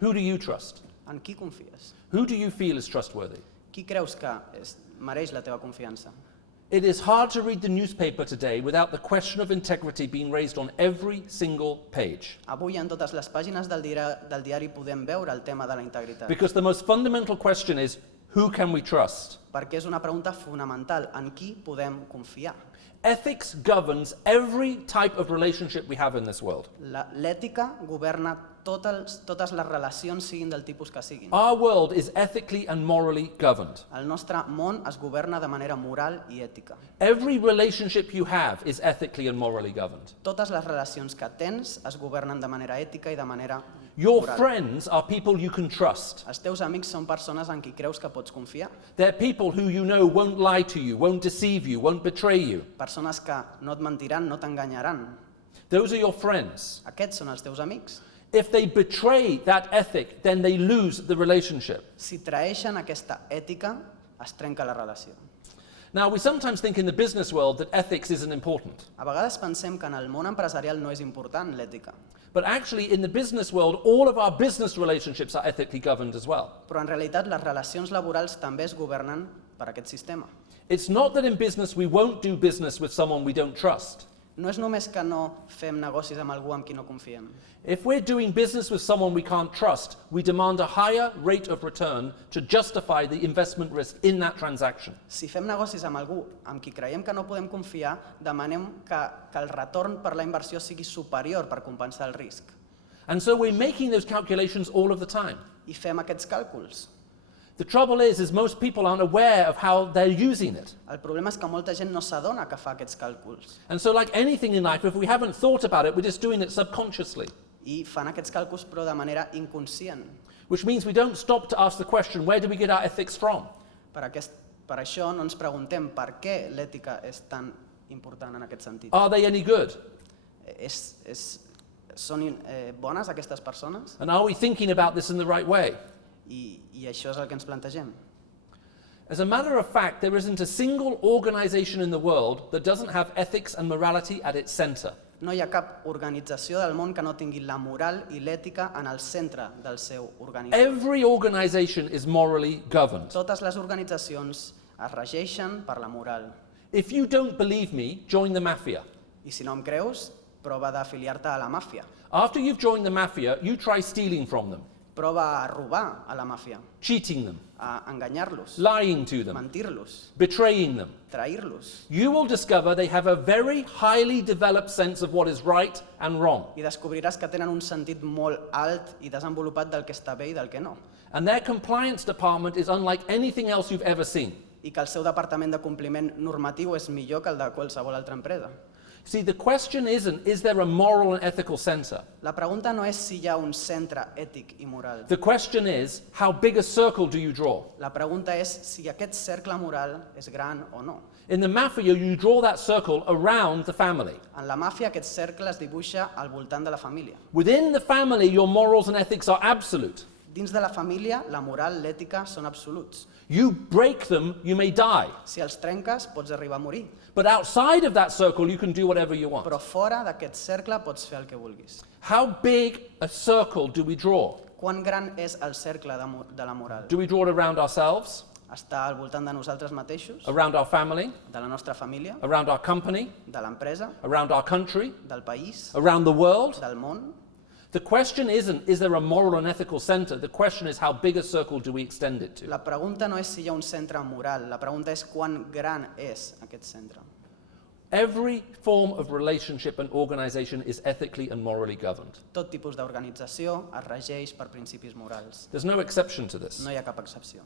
Who do you trust? En qui confies? Who do you feel is trustworthy? Qui creus que mereix la teva confiança? It is hard to read the newspaper today without the question of integrity being raised on every single page. Avui en totes les pàgines del diari podem veure el tema de la integritat. Because the most fundamental question is, who can we trust? Perquè és una pregunta fonamental. En qui podem confiar? Ethics governs every type of relationship we have in this world. L'ètica governa totes les relacions, siguin del tipus que siguin. Our world is ethically and morally governed. El nostre món es governa de manera moral i ètica. Every relationship you have is ethically and morally governed. Totes les relacions que tens es governen de manera ètica i de manera Your moral. friends are people you can trust. Els teus amics són persones en qui creus que pots confiar. They're people who you know won't lie to you, won't deceive you, won't betray you. Persones que no et mentiran, no t'enganyaran. Those are your friends. Aquests són els teus amics. If they betray that ethic, then they lose the relationship. Si traeixen aquesta ètica, es trenca la relació. Now, we sometimes think in the business world that ethics isn't important. A vegades pensem que en el món empresarial no és important l'ètica, But actually, in the business world, all of our business relationships are ethically governed as well. però en realitat les relacions laborals també es governen per aquest sistema. It's not that in business we won't do business with someone we don't trust. No és només que no fem negocis amb algú amb qui no confiem. If we're doing business with someone we can't trust, we demand a higher rate of return to justify the investment risk in that transaction. Si fem negocis amb algú amb qui creiem que no podem confiar, demanem que el retorn per la inversió sigui superior per compensar el risc. And so we're making those calculations all of the time. I fem aquests càlculs. The trouble is most people aren't aware of how they're using it. El problema és que molta gent no s'adona que fa aquests càlculs. And so like anything in life, if we haven't thought about it, we're just doing it subconsciously. I fan aquests càlculs però de manera inconscient. Which means we don't stop to ask the question, where do we get our ethics from? Per això no ens preguntem per què l'ètica és tan important en aquest sentit. Are they any good? Són bones aquestes persones? And are we thinking about this in the right way? I això és el que ens plantegem. As a matter of fact, there isn't a single organization in the world that doesn't have ethics and morality at its center. No hi ha cap organització del món que no tingui la moral i l'ètica en el centre del seu organisme. Every organization is morally governed. Totes les organitzacions es regeixen per la moral. If you don't believe me, join the mafia. I si no em creus, prova d'afiliar-te a la màfia. After you've joined the mafia, you try stealing from them, Prova a robar a la màfia, cheating them, a enganyar-los, lying to them, mentir-los, betraying them. trair-los. You will discover they have a very highly developed sense of what is right and wrong. I descobriràs que tenen un sentit molt alt i desenvolupat del que està bé i del que no. And their compliance department is unlike anything else you've ever seen. I que el seu departament de compliment normatiu és millor que el de qualsevol altra empresa. See, the question isn't, is there a moral and ethical center? La pregunta no és si hi ha un centre ètic i moral. The question is, how big a circle do you draw? La pregunta és si aquest cercle moral és gran o no. In the mafia, you draw that circle around the family. En la màfia aquest cercle es dibuixa al voltant de la família. Within the family, your morals and ethics are absolute. Dins de la família, la moral, l'ètica són absoluts. You break them, you may die. Si els trenques, pots arribar a morir. But outside of that circle, you can do whatever you want. Però fora d'aquest cercle pots fer el que vulguis. How big a circle do we draw? Quan gran és el cercle de la moral? Do we draw it around ourselves, Està al voltant de nosaltres mateixos, around our family, de la nostra família, around our company, de l'empresa, around our country, del país, around the world? del món? The question isn't, is there a moral and ethical center? The question is, how big a circle do we extend it to? La pregunta no és si hi ha un centre moral, la pregunta és quan gran és aquest centre. Every form of relationship and organization is ethically and morally governed. Tot tipus d'organització es regeix per principis morals. There's no exception to this. No hi ha cap excepció.